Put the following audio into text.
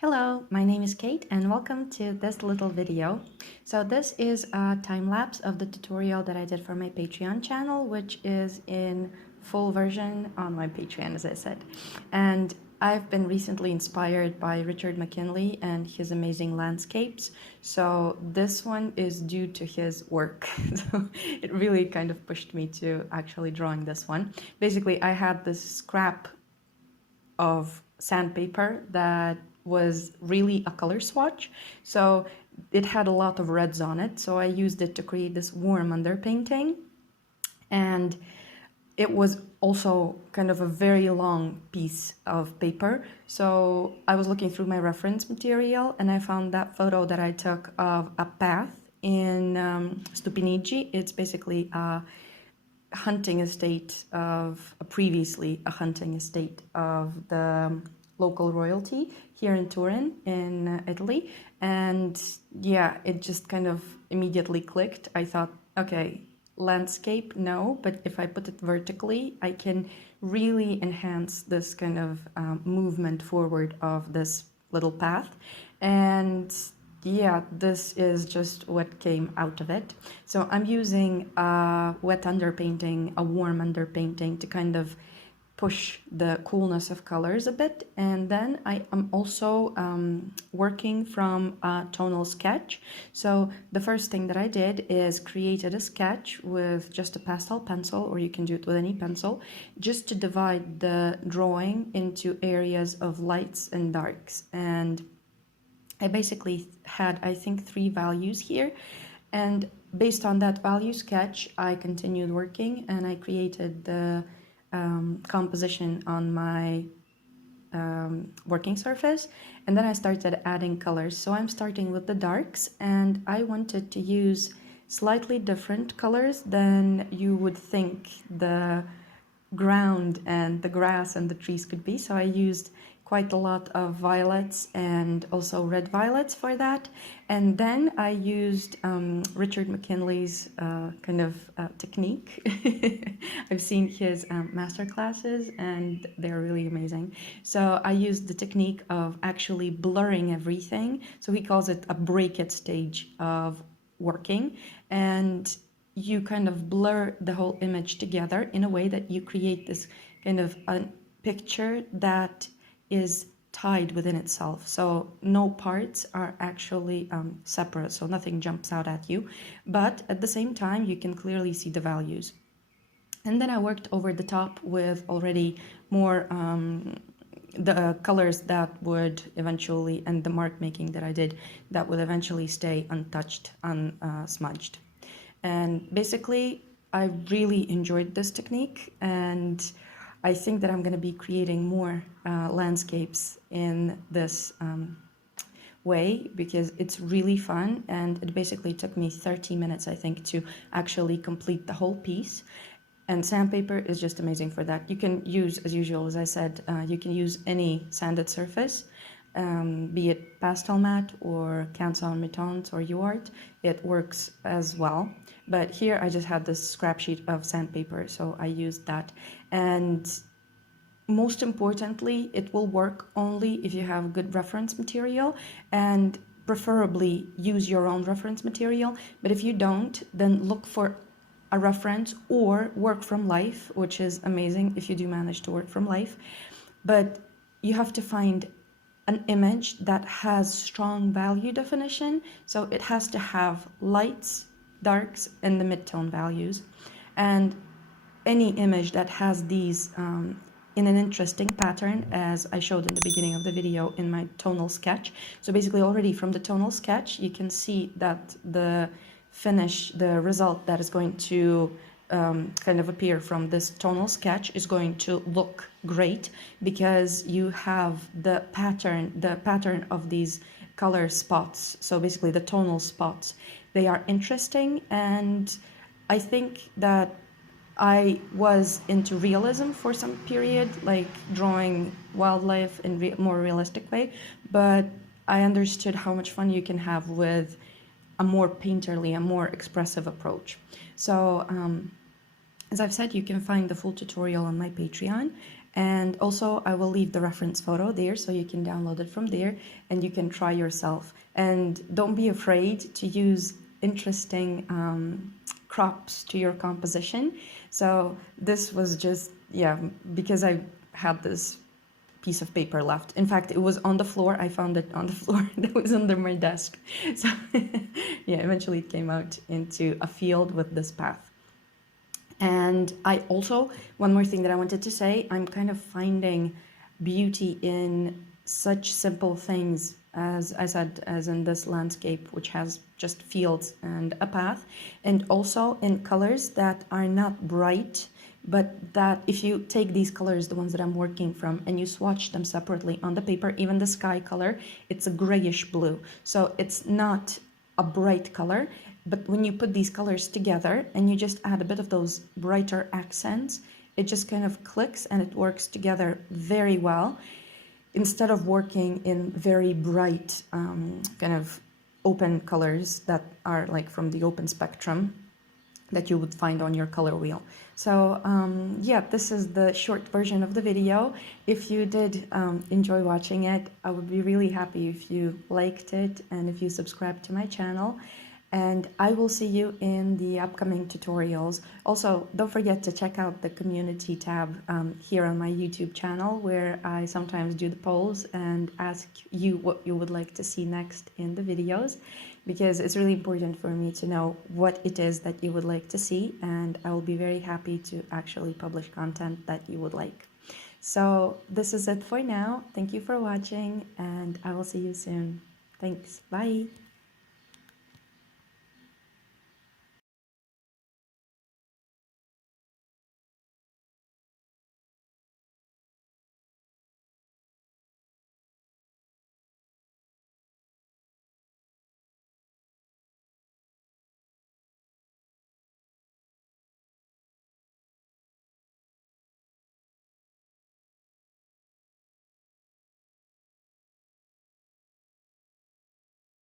Hello, my name is Kate and welcome to this little video. So this is a time lapse of the tutorial that I did for my Patreon channel, which is in full version on my Patreon, as I said. And I've been recently inspired by Richard McKinley and his amazing landscapes. So this one is due to his work. So it really kind of pushed me to actually drawing this one. Basically, I had this scrap of sandpaper that was really a color swatch. So it had a lot of reds on it. So I used it to create this warm underpainting. And it was also kind of a very long piece of paper. So I was looking through my reference material and I found that photo that I took of a path in Stupinigi. It's basically a hunting estate of previously a hunting estate of the local royalty here in Turin in Italy. And yeah, it just kind of immediately clicked. I thought, okay, landscape, no, but if I put it vertically, I can really enhance this kind of movement forward of this little path. And yeah, this is just what came out of it. So I'm using a wet underpainting, a warm underpainting to kind of push the coolness of colors a bit. And then I am also working from a tonal sketch. So the first thing that I did is created a sketch with just a pastel pencil, or you can do it with any pencil, just to divide the drawing into areas of lights and darks. And I basically had, I think, 3 values here. And based on that value sketch, I continued working and I created the composition on my working surface. And then I started adding colors. So I'm starting with the darks, and I wanted to use slightly different colors than you would think the ground and the grass and the trees could be. So I used quite a lot of violets and also red violets for that. And then I used Richard McKinley's kind of technique. I've seen his master classes and they're really amazing. So I used the technique of actually blurring everything. So he calls it a break it stage of working. And you kind of blur the whole image together in a way that you create this kind of a picture that is tied within itself. So no parts are actually separate, so nothing jumps out at you. But at the same time, you can clearly see the values. And then I worked over the top with already more the colors that would eventually, and the mark making that I did, that would eventually stay untouched, unsmudged. And basically, I really enjoyed this technique, and I think that I'm going to be creating more landscapes in this way because it's really fun, and it basically took me 30 minutes, I think, to actually complete the whole piece. And sandpaper is just amazing for that. You can use, as usual, as I said, you can use any sanded surface, be it pastel matte or canson mutants or UArt. It works as well. But here I just had this scrap sheet of sandpaper, so I used that. And most importantly, it will work only if you have good reference material, and preferably use your own reference material. But if you don't, then look for a reference or work from life, which is amazing if you do manage to work from life. But you have to find an image that has strong value definition. So it has to have lights, darks, and the mid-tone values. And any image that has these in an interesting pattern, as I showed in the beginning of the video in my tonal sketch. So basically already from the tonal sketch, you can see that the finish, the result that is going to kind of appear from this tonal sketch is going to look great because you have the pattern of these color spots. So basically the tonal spots, they are interesting. And I think that I was into realism for some period, like drawing wildlife in more realistic way, but I understood how much fun you can have with a more painterly, a more expressive approach. So as I've said, you can find the full tutorial on my Patreon, And also I will leave the reference photo there so you can download it from there and you can try yourself. And don't be afraid to use interesting crops to your composition. So this was just, yeah, because I had this piece of paper left. In fact, it was on the floor. I found it on the floor that was under my desk. So yeah, eventually it came out into a field with this path. And I also, one more thing that I wanted to say, I'm kind of finding beauty in such simple things as I said, as in this landscape, which has just fields and a path, and also in colors that are not bright, but that if you take these colors, the ones that I'm working from, and you swatch them separately on the paper, even the sky color, it's a grayish blue. So it's not a bright color, but when you put these colors together and you just add a bit of those brighter accents, it just kind of clicks and it works together very well, instead of working in very bright kind of open colors that are like from the open spectrum that you would find on your color wheel. So yeah, this is the short version of the video. If you did enjoy watching it, I would be really happy if you liked it and if you subscribe to my channel. And I will see you in the upcoming tutorials. Also, don't forget to check out the community tab here on my YouTube channel, where I sometimes do the polls and ask you what you would like to see next in the videos, because it's really important for me to know what it is that you would like to see, and I will be very happy to actually publish content that you would like. So this is it for now. Thank you for watching, and I will see you soon. Thanks. Bye.